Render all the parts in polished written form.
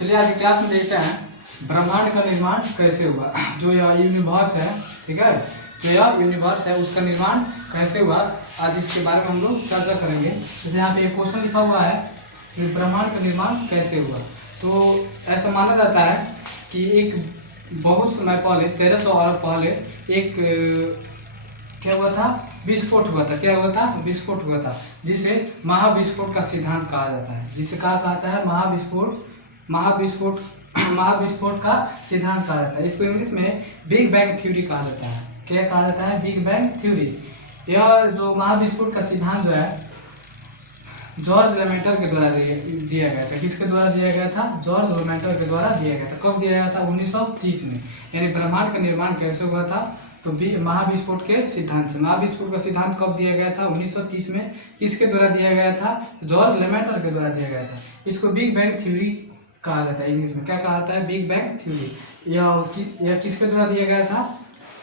चलिए आज की क्लास में देखते हैं ब्रह्मांड का निर्माण कैसे हुआ। जो यह यूनिवर्स है, ठीक है, जो यह यूनिवर्स है उसका निर्माण कैसे हुआ, आज इसके बारे में हम लोग चर्चा करेंगे। जैसे यहाँ पे एक क्वेश्चन लिखा हुआ है कि ब्रह्मांड का निर्माण कैसे हुआ। तो ऐसा माना जाता है कि एक बहुत समय पहले 1300 अरब पहले एक क्या हुआ था, विस्फोट हुआ था। क्या हुआ था? विस्फोट हुआ था, जिसे महाविस्फोट का सिद्धांत कहा जाता है। जिसे कहा कहता है महाविस्फोट महाविस्फोट का सिद्धांत कहा जाता है। इसको इंग्लिश में बिग बैंग थ्योरी कहा जाता है। क्या कहा जाता है? Big bang theory. यह जो महाविस्फोट का सिद्धांत जो है जॉर्ज लेमेटर के द्वारा दिया गया था। किसके द्वारा दिया गया था? जॉर्ज लेमेटर के द्वारा दिया गया था। कब दिया गया था? 1930 में। यानी ब्रह्मांड का निर्माण कैसे हुआ था? तो महाविस्फोट के सिद्धांत से। महाविस्फोट का सिद्धांत कब दिया गया था? 1930 में। किसके द्वारा दिया गया था? जॉर्ज लेमेटर के द्वारा दिया गया था। इसको बिग बैंग थ्योरी कहा जाता है। इंग्लिश में क्या कहा जाता है? Big bang theory. यह किसके द्वारा दिया गया था?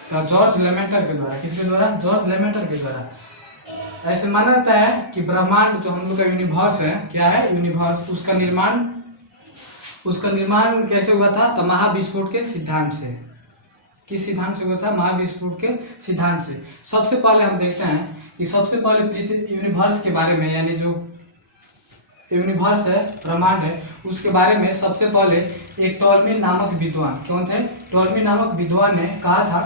तो जॉर्ज लेमेटर के द्वारा। किसके द्वारा? जॉर्ज लेमेटर के द्वारा। ऐसे माना जाता है कि ब्रह्मांड जो हम लोग का यूनिवर्स है, क्या है? यूनिवर्स, उसका निर्माण कैसे हुआ था? तो महाविस्फोट के सिद्धांत से। किस सिद्धांत से हुआ था? महाविस्फोट के सिद्धांत से। सबसे पहले हम देखते हैं कि सबसे पहले यूनिवर्स के बारे में, यानी जो यूनिवर्स है, ब्रह्मांड है, उसके बारे में सबसे पहले एक टॉलमी नामक विद्वान, कौन थे? टॉलमी नामक विद्वान ने कहा था,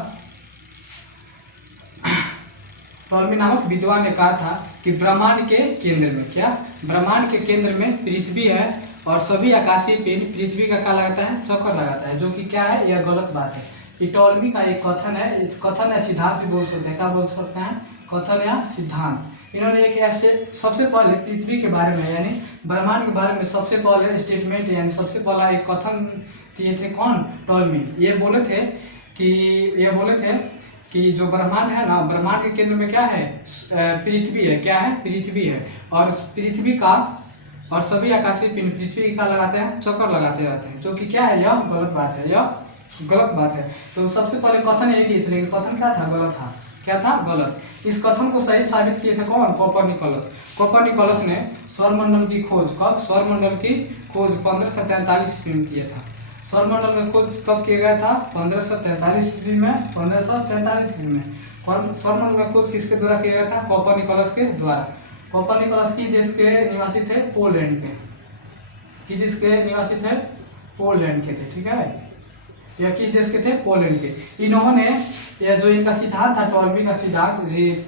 टॉलमी नामक विद्वान ने कहा था कि ब्रह्मांड के केंद्र में, क्या? ब्रह्मांड के केंद्र में पृथ्वी है और सभी आकाशीय पिंड पृथ्वी का क्या लगाता है? चक्कर लगाता है, जो कि क्या है? यह गलत बात है। ये टॉलमी का एक कथन है, सिद्धांत भी बोल सकते हैं। क्या बोल सकते हैं? कथन या सिद्धांत। इन्होंने एक ऐसे सबसे पहले पृथ्वी के बारे में, यानी ब्रह्मांड के बारे में सबसे पहले स्टेटमेंट, यानी सबसे पहला एक कथन दिए थे। कौन? टॉलमी। ये बोले थे कि जो ब्रह्मांड है ना, ब्रह्मांड के केंद्र में क्या है? पृथ्वी है। क्या है? पृथ्वी है। और पृथ्वी का और सभी आकाशीय पिंड पृथ्वी का लगाते हैं, चक्कर लगाते रहते हैं, जो कि क्या है? यह गलत बात है। यह गलत बात है। तो सबसे पहले कथन यही दिए थे, लेकिन कथन क्या था? गलत था। क्या था? गलत। इस कथन को सही साबित किए थे कौन? कोपरनिकस। कोपरनिकस ने सौरमंडल की खोज कब? सौरमंडल की खोज 1543 ईस्वी में किया था। सौरमंडल का खोज कब किया गया था? 1543 ईस्वी में। 1543 ईस्वी में सौरमंडल का खोज किसके द्वारा किया गया था? कोपरनिकस के द्वारा। कोपरनिकस की देश के निवासी थे? पोलैंड के। किस देश के निवासी थे? पोलैंड के थे, ठीक है। यह किस देश के थे? पोलैंड के। इन्होंने यह जो इनका सिद्धांत था, टॉलमी का सिद्धांत,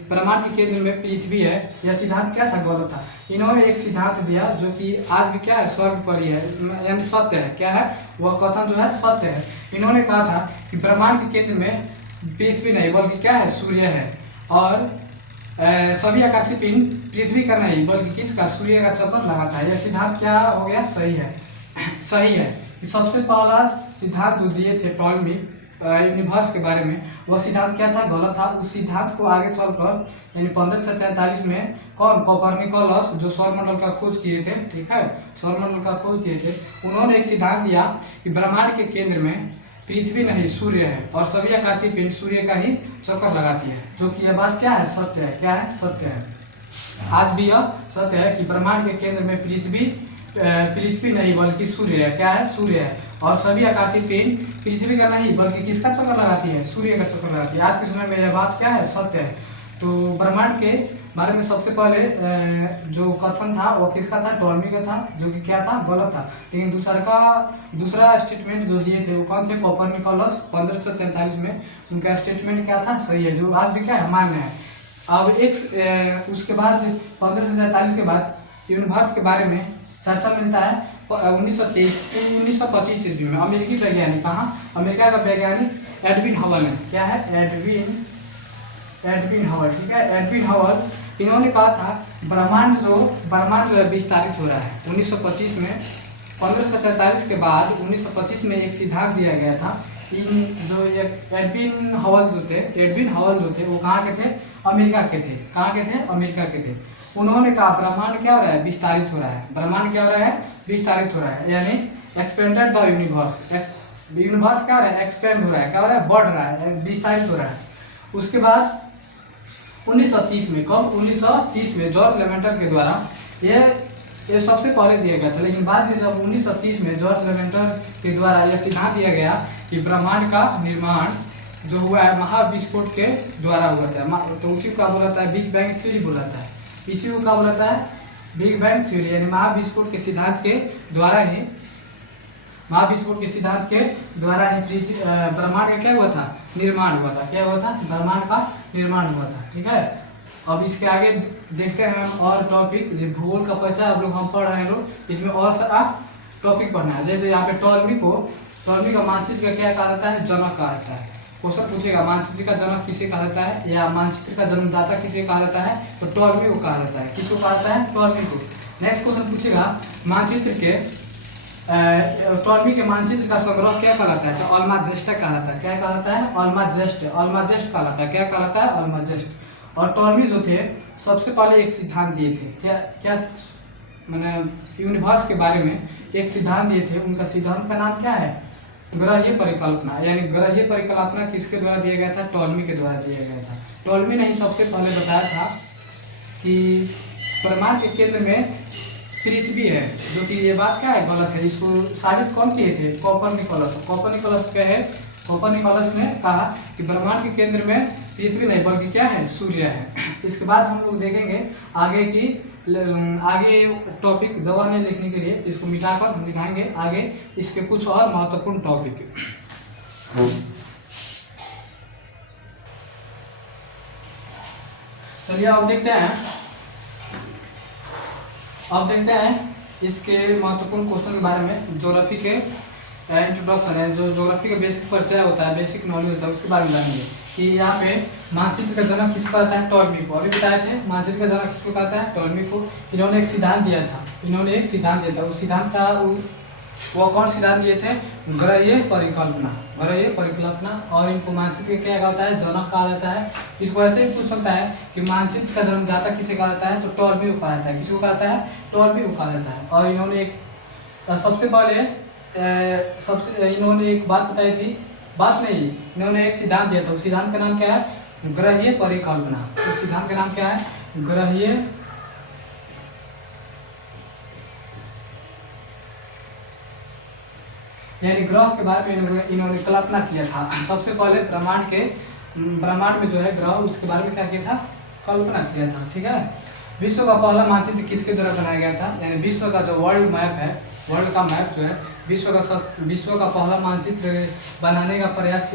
ब्रह्मांड के केंद्र में पृथ्वी है, यह सिद्धांत क्या था? गलत था। इन्होंने एक सिद्धांत दिया जो कि आज भी क्या है? स्वर्ग पर ही है, यानी सत्य है। क्या है? वह कथन जो है सत्य है। इन्होंने कहा था कि ब्रह्मांड के केंद्र में पृथ्वी नहीं बल्कि क्या है? सूर्य है। और सभी आकाशीय पिंड पृथ्वी का नहीं बल्कि किसका? सूर्य का चक्कर लगाता है। यह सिद्धांत क्या हो गया? सही है। सही है। सबसे पहला सिद्धांत जो दिए थे टॉलमी यूनिवर्स के बारे में, वह सिद्धांत क्या था? गलत था। उस सिद्धांत को आगे चलकर, यानी 1543 में कौन? कोपरनिकस, जो सौरमंडल का खोज किए थे, ठीक है, सौरमंडल का खोज किए थे, उन्होंने एक सिद्धांत दिया कि ब्रह्मांड के केंद्र में पृथ्वी नहीं सूर्य है और सभी आकाशीय पिंड सूर्य का ही चक्कर लगाती है, जो कि यह बात क्या है? सत्य है। क्या है? सत्य है। आज भी यह सत्य है कि ब्रह्मांड के केंद्र में पृथ्वी नहीं बल्कि सूर्य है। क्या है? सूर्य है। और सभी आकाशीय पिंड पृथ्वी का नहीं बल्कि किसका चक्कर लगाती है? सूर्य का चक्कर लगाती है। आज के समय में यह बात क्या है? सत्य है। तो ब्रह्मांड के बारे में सबसे पहले जो कथन था वो किसका था? टॉलमी का था, जो कि क्या था? गलत था। लेकिन दूसरा स्टेटमेंट जो दिए थे वो कौन थे? कोपरनिकस। 1543 में उनका स्टेटमेंट क्या था? सही है, जो आज भी क्या है? मान्य है। अब उसके बाद 1543 के बाद यूनिवर्स के बारे में चर्चा मिलता है 1925 ईस्वी में। अमेरिकी वैज्ञानिक, कहाँ? अमेरिका का वैज्ञानिक एडविन हबल ने। क्या है? एडविन हबल, ठीक है, एडविन हबल। इन्होंने कहा था ब्रह्मांड जो है विस्तारित हो रहा है। 1925 में, 1543 के बाद 1925 में एक सिद्धांत दिया गया था। जो ये एडविन हबल जो थे वो कहाँ के थे? अमेरिका के थे। कहाँ के थे? अमेरिका के थे। उन्होंने कहा ब्रह्मांड क्या हो रहा है? विस्तारित हो रहा है। ब्रह्मांड क्या हो रहा है? विस्तारित हो रहा है, यानी एक्सपेंडेड द यूनिवर्स। यूनिवर्स क्या हो रहा है? एक्सपेंड हो रहा है। क्या हो रहा है? बढ़ रहा है, विस्तारित हो रहा है। उसके बाद 1930 में, कब? 1930 में जॉर्ज लेमेटर के द्वारा यह ये सबसे पहले दिया गया था, लेकिन बाद में जब 1930 में जॉर्ज लेवेंटर के द्वारा यह सिद्धांत दिया गया कि ब्रह्मांड का निर्माण जो हुआ है महाविस्फोट के द्वारा हुआ था, तो उसी को क्या बोलाता है, बिग बैंग थ्योरी बोलाता है। इसी को क्या बोलाता है, बिग बैंग थ्योरी, यानी महाविस्फोट के सिद्धांत के द्वारा ही ब्रह्मांड का क्या हुआ था, निर्माण हुआ था। क्या हुआ था, ब्रह्मांड का निर्माण हुआ था। ठीक है, अब इसके आगे देखते हैं हम और टॉपिक। जो भूगोल का परिचय अब लोग हम पढ़ रहे हैं लोग, इसमें और सारा टॉपिक पढ़ना है। जैसे यहाँ पे टॉलमी का मानचित्र का क्या कहा जाता है, जनक कहा जाता है। क्वेश्चन पूछेगा मानचित्र का जनक किसे कहा जाता है, या मानचित्र का जन्मदाता किसे कहा जाता है, तो टॉलमी को कहा जाता है। किसको कहा जाता है, टॉलमी को। नेक्स्ट क्वेश्चन पूछेगा टॉलमी के मानचित्र का संग्रह क्या कहलाता है, तो अल्माजेस्ट कहलाता है। क्या कहलाता है, अल्माजेस्ट कहलाता है। क्या कहलाता है, अल्माजेस्ट। और टॉलमी जो थे सबसे पहले एक सिद्धांत दिए थे, क्या मैंने यूनिवर्स के बारे में एक सिद्धांत दिए थे। उनका सिद्धांत का नाम क्या है, ग्रहीय परिकल्पना। यानी ग्रहीय परिकल्पना किसके द्वारा दिया गया था, टॉलमी के द्वारा दिया गया था। टॉलमी ने ही सबसे पहले बताया था कि ब्रह्मांड के केंद्र में पृथ्वी है, जो कि ये बात क्या है, गलत है। इसको साबित कौन किए थे, कोपरनिकस ने कहा कि ब्रह्मांड के केंद्र में पृथ्वी नहीं बल्कि क्या है, सूर्य है। इसके बाद हम लोग देखेंगे आगे टॉपिक जवाब नहीं लिखने के लिए, तो इसको मिटाकर हम दिखाएंगे आगे इसके कुछ और महत्वपूर्ण टॉपिक। चलिए अब देखते हैं इसके महत्वपूर्ण क्वेश्चन के बारे में। ज्योग्राफी के इंट्रोडक्शन है, जो ज्योग्राफी का बेसिक परिचय होता है, बेसिक नॉलेज होता है, उसके बारे में जानेंगे कि यहाँ पे मानचित्र का जनक किसको कहता है, टॉलमी को। अभी बताए थे मानचित्र का जनक किसको कहता है, टॉलमी को। इन्होंने एक सिद्धांत दिया था। उस सिद्धांत था वो कौन सिद्धांत दिए थे, ग्रहीय परिकल्पना। और इनको मानचित्र क्या कहता है, जनक कहा जाता है। इसको ऐसे ही पूछ सकता है कि मानचित्र का जन्मदाता किसे कहा जाता है, तो टॉलमी को कहा जाता है। किसको कहता है, टॉलमी को कहा जाता है। और इन्होंने एक बात बताई थी, इन्होंने एक सिद्धांत दिया था। उस सिद्धांत का नाम क्या है, ग्रहीय परिकल्पना। उस सिद्धांत का नाम क्या है, ग्रहीय यानी ग्रह के बारे में इन्होंने कल्पना किया था। सबसे पहले ब्रह्मांड में जो है ग्रह, उसके बारे में क्या किया था, कल्पना किया था। ठीक है, विश्व का पहला मानचित्र किसके द्वारा बनाया गया था, यानी विश्व का जो वर्ल्ड का मैप जो है, विश्व का पहला मानचित्र बनाने का प्रयास,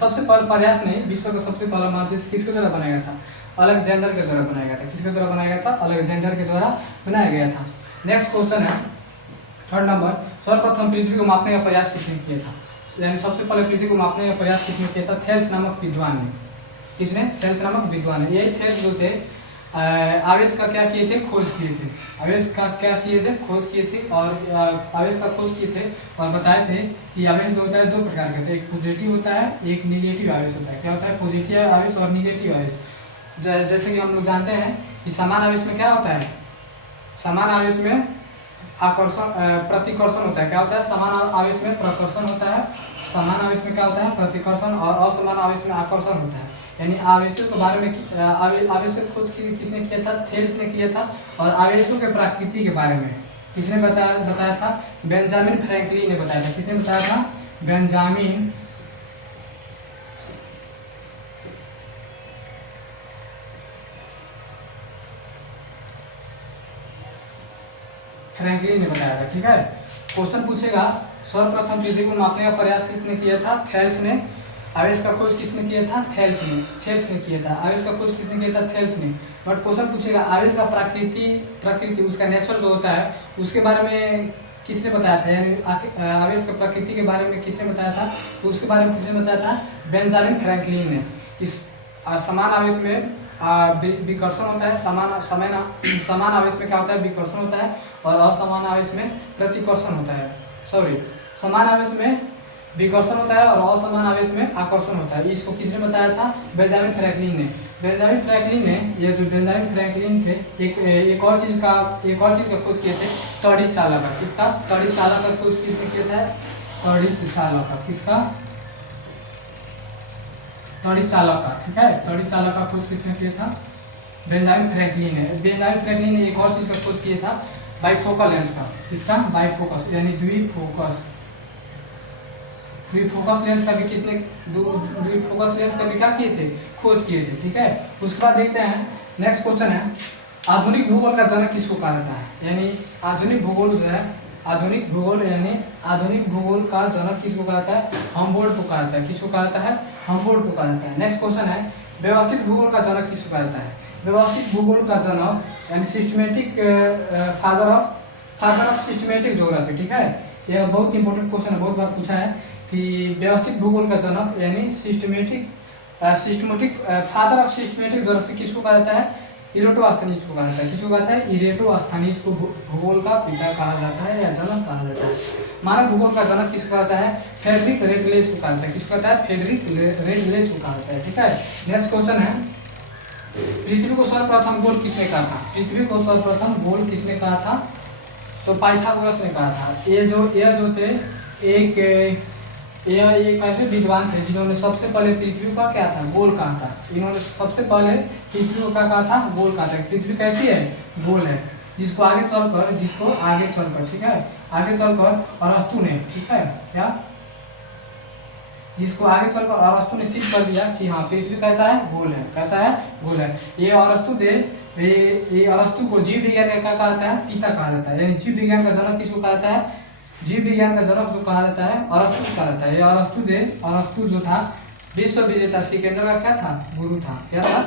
सबसे पहला प्रयास नहीं, विश्व का सबसे पहला मानचित्र किसके द्वारा बनाया गया था, अलेक्जेंडर के द्वारा बनाया गया था। किसके द्वारा बनाया गया था, अलेक्जेंडर के द्वारा बनाया गया था। नेक्स्ट क्वेश्चन है 3rd नंबर, सर्वप्रथम पृथ्वी को मापने का प्रयास किसने किया था, यानी सबसे पहले पृथ्वी को मापने का प्रयास किसने किया था, थेल्स नामक विद्वान ने। किसने, थेल्स नामक विद्वान ने। यही थेल्स जो थे आवेश का क्या किए थे, खोज किए थे। आवेश का क्या किए थे, खोज किए थे। और आवेश का खोज किए थे और बताए थे कि आवेश जो होता है 2 प्रकार के होते हैं, एक पॉजिटिव होता है, एक निगेटिव आवेश होता है। क्या होता है, पॉजिटिव आवेश और निगेटिव आवेश। जैसे कि हम लोग जानते हैं कि समान आवेश में क्या होता है, समान आवेश में प्रतिकर्षण होता है। क्या होता है, समान आवेश में प्रकर्षण होता है, समान आवेश में क्या होता है, प्रतिकर्षण, और असमान आवेश में आकर्षण होता है। यानी आवेशों के बारे में आवेश की खोज किसने किया था, थेल्स ने किया था। और आवेशों के प्रकृति के बारे में किसने बताया था, बेंजामिन फ्रैंकलिन ने बताया था। किसने बताया था, बेंजामिन फ्रैंकलिन ने बताया था। ठीक है, क्वेश्चन पूछेगा सर्वप्रथम पृथ्वी को मापने का प्रयास किसने किया था, थेल्स ने। आवेश का खोज किसने किया था, थेल्स ने किया था। आवेश का खोज किसने किया था, थेल्स ने। बट क्वेश्चन पूछेगा आवेश का प्रकृति उसका नेचर जो होता है उसके बारे में किसने बताया था, यानी आवेश का प्रकृति के बारे में किसने बताया था, तो उसके बारे में किसने बताया था, बेंजामिन फ्रैंकलिन ने। इस समान आवेश में विकर्षण होता है, समान आवेश में क्या होता है, विकर्षण होता है, और असमान आवेश में प्रतिकर्षण होता है। समान आवेश में विकर्षण होता है और असमान आवेश में आकर्षण होता है। इसको किसने बताया था, बेंजामिन फ्रैंकलिन ने। बेंजामिन फ्रैंकलिन थे एक और चीज का खोज किए थे, तड़ित चालक का। किसका, तड़ित चालक का खोज किसने किया था, तड़ित चालक का। किसका, तड़ित चालक का। ठीक है, तड़ित चालक का खोज किसने किया था, बेंजामिन फ्रैंकलिन ने। बेंजामिन फ्रैंकलिन ने एक और चीज का खोज किया था, बाइफोकल लेंस का, इसका बाइफोकस यानी द्विफोकस। द्विफोकस लेंस का भी किसने द्विफोकस लेंस का भी क्या किए थे, खोज किए थे। ठीक है, उसके बाद देखते हैं नेक्स्ट क्वेश्चन है, आधुनिक भूगोल का जनक किसको कहा जाता है? यानी आधुनिक भूगोल जो है, आधुनिक भूगोल यानी आधुनिक भूगोल का जनक किसको कहा जाता है? हम्बोल्ट को कहा जाता है। किसको कहा जाता है? हम्बोल्ट को कहा जाता है। नेक्स्ट क्वेश्चन है, व्यवस्थित भूगोल का जनक किसको कहा जाता है? व्यवस्थित भूगोल का जनक यानी systematic father of systematic geography. ठीक है, यह बहुत इंपॉर्टेंट क्वेश्चन है, बहुत बार पूछा है कि व्यवस्थित भूगोल का जनक यानी systematic father of systematic geography किसको कहा जाता है? इरेटोस्थनीज को कहा जाता है। किसको कहा जाता है? इरेटोस्थनीज को भूगोल का पिता कहा जाता है या जनक कहा जाता है। मानव भूगोल का जनक किसको कहता है? फ्रेडरिक रेटलेज को कहा जाता है। किसको कहता है? फ्रेडरिक रेटलेज को कहा जाता है। ठीक है, नेक्स्ट क्वेश्चन है, पृथ्वी को सर्वप्रथम गोल किसने कहा था? पृथ्वी को सर्वप्रथम गोल किसने कहा था? तो पाइथागोरस ने कहा था। ये जो थे एक ऐसे विद्वान थे जिन्होंने सबसे पहले पृथ्वी का क्या था? गोल कहा था। इन्होंने सबसे पहले पृथ्वी को क्या कहा था? गोल कहा था। पृथ्वी कैसी है? गोल है। जिसको आगे चलकर ठीक है, आगे चलकर अरस्तु ने, ठीक है क्या, जिसको आगे चलकर अरस्तु ने सिद्ध कर दिया कि हाँ पृथ्वी कैसा है? गोल है। कैसा है? गोल है। ये अरस्तु थे, ये अरस्तु को जीव विज्ञान का क्या कहा जाता है? पिता कहा जाता है। यानी जीव विज्ञान का जनक किसको कहा जाता है? जीव विज्ञान का जनक जो कहा जाता है अरस्तु को कहा जाता है। ये अरस्तु जो था विश्व विजेता सिकंदर का क्या था? गुरु था। क्या था?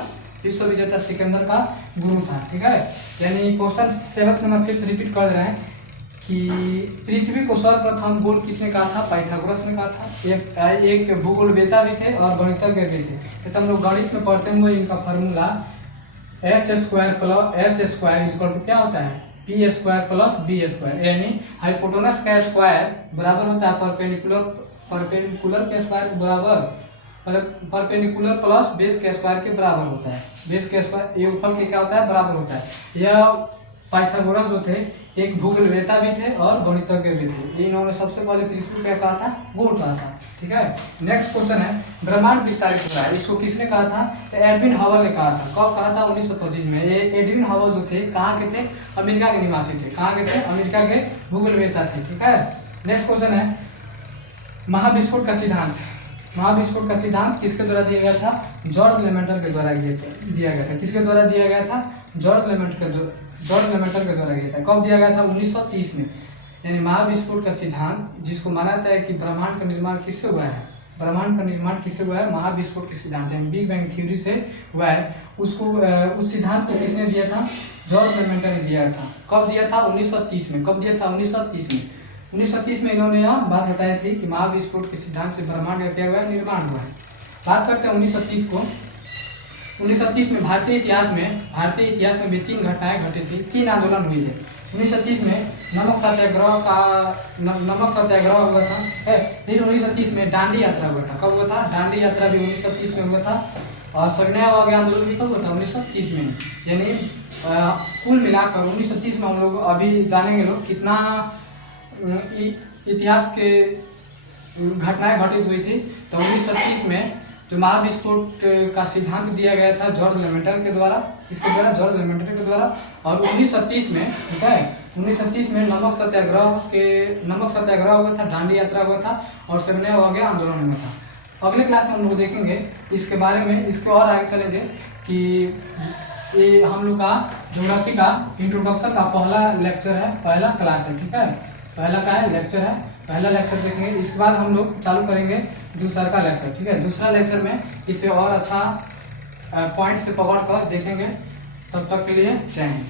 विश्व विजेता सिकंदर का गुरु था। ठीक है, यानी क्वेश्चन 7 नंबर फिर से रिपीट कर रहे हैं कि पृथ्वी को सर्वप्रथम गोल किसने कहा था? पाइथागोरस ने कहा था। एक भूगोलवेता भी थे और गणितज्ञ भी थे। जैसे हम लोग गणित में पढ़ते हुए इनका फॉर्मूला h² क्या होता है? p² प्लस b², यानी हाइपोटेनस का स्क्वायर बराबर होता है परपेंडिकुलर के स्क्वायर के बराबर, परपेंडिकुलर प्लस बेस के स्क्वायर के बराबर होता है। बेस के स्क्वायर योगफल के क्या होता है? बराबर होता है। यह पाइथागोरस जो थे एक भूगोलवेता भी थे और गणितज्ञ भी थे। इन्होंने सबसे पहले पृथ्वी क्या कहा था? गोल कहा था। ठीक है, नेक्स्ट क्वेश्चन है, ब्रह्मांड विस्तारित हो रहा है, इसको किसने कहा था? तो एडविन हबल ने कहा था। कब कहा था? 1925 में। ये एडविन हबल जो थे कहाँ के थे? अमेरिका के निवासी थे। कहाँ के थे? अमेरिका के भूगोलवेता थे। ठीक है, नेक्स्ट क्वेश्चन है, महाविस्फोट का सिद्धांत। महाविस्फोट का सिद्धांत किसके द्वारा दिया गया था? जॉर्ज लेमेंटर के द्वारा दिया गया था। किसके द्वारा दिया गया था? जॉर्ज लेमेंटर के द्वारा गया था। कब दिया गया था? 1930 में। यानी महाविस्फोट का सिद्धांत जिसको माना जाता है कि ब्रह्मांड का निर्माण किससे हुआ है? ब्रह्मांड का निर्माण किससे हुआ है? महाविस्फोट के सिद्धांत यानी बिग बैंग थ्योरी से हुआ है। उसको उस सिद्धांत को किसने दिया था? जॉर्ज लेमेंटर ने दिया था। कब दिया था? 1930 में। कब दिया था? 1930 में। 1930 में इन्होंने यह बात बताई थी कि महाविस्फोट के सिद्धांत से ब्रह्मांड का क्या हुआ है? निर्माण हुआ है। बात करते हैं 1930 को। 1930 में भारतीय इतिहास में भी 3 घटनाएं घटी थी, 3 आंदोलन हुए थे। 1930 में नमक सत्याग्रह हुआ था। फिर 1930 में दांडी यात्रा हुआ था। कब हुआ था? दांडी यात्रा भी 1930 में हुआ था। और सविनय अवज्ञा आंदोलन भी कब हुआ था? 1930 में। यानी कुल मिलाकर 1930 में हम लोग अभी जानेंगे लोग कितना इतिहास के घटनाएं घटित हुई थी। तो 1930 में जो महाविस्फोट का सिद्धांत दिया गया था जॉर्ज लेमेंटर के द्वारा, इसके द्वारा जॉर्ज लेमेंटर के द्वारा। और 1930 में, ठीक है, 1930 में नमक सत्याग्रह हुआ था, दांडी यात्रा हुआ था और सविनय अवज्ञा आंदोलन हुआ था। अगले क्लास में हम लोग देखेंगे इसके बारे में, इसके और आगे चलेंगे कि ये हम लोग का ज्योग्राफी का इंट्रोडक्शन का पहला लेक्चर है, पहला क्लास है। ठीक है, पहला का है लेक्चर है, पहला लेक्चर देखेंगे। इसके बाद हम लोग चालू करेंगे दूसरा का लेक्चर। ठीक है, दूसरा लेक्चर में इसे और अच्छा पॉइंट से पकड़ कर देखेंगे। तब तक के लिए जय हिंद।